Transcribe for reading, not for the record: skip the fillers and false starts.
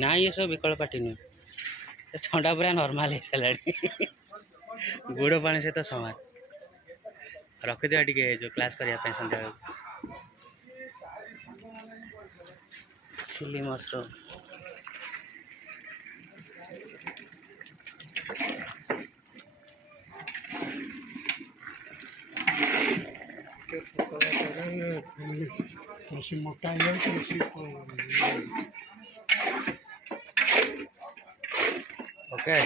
ना ये सब विकल पार्टी नुह थंडा पूरा नॉर्मल है सारा गुड़ पानी सहित समान रखिदिया टे जो क्लास करने सन्ध्या चिली मशरूम मोटा ओके